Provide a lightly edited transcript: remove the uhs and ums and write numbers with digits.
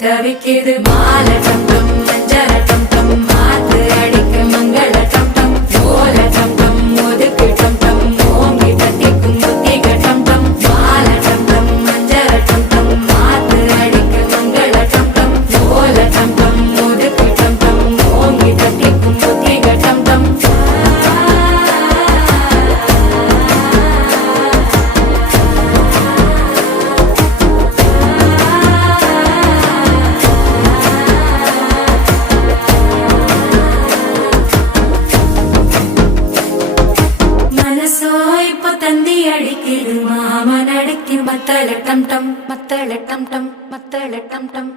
தவிக்குது மால டம் டம் மஞ்சள டம் டம் மாத்து அடிக்க மங்கள டம் டம் ஓல டம் டம் ஒதுக்கு டம் டம் ஓங்கி தட்டிக்கும் புத்திக டம் டம் மால டம் டம் மஞ்சள டம் டம் மாத்து அடிக்க மங்கள டம் டம் ஓல டம் டம் ஒதுக்கு டம் டம் ஓங்கி தட்டிக்கும் புத்திக டம் டம் தந்தி அடிக்குது மாமன் அடிக்கு மத்தள டம் டம் மத்தள டம் டம் மத்தள டம் டம்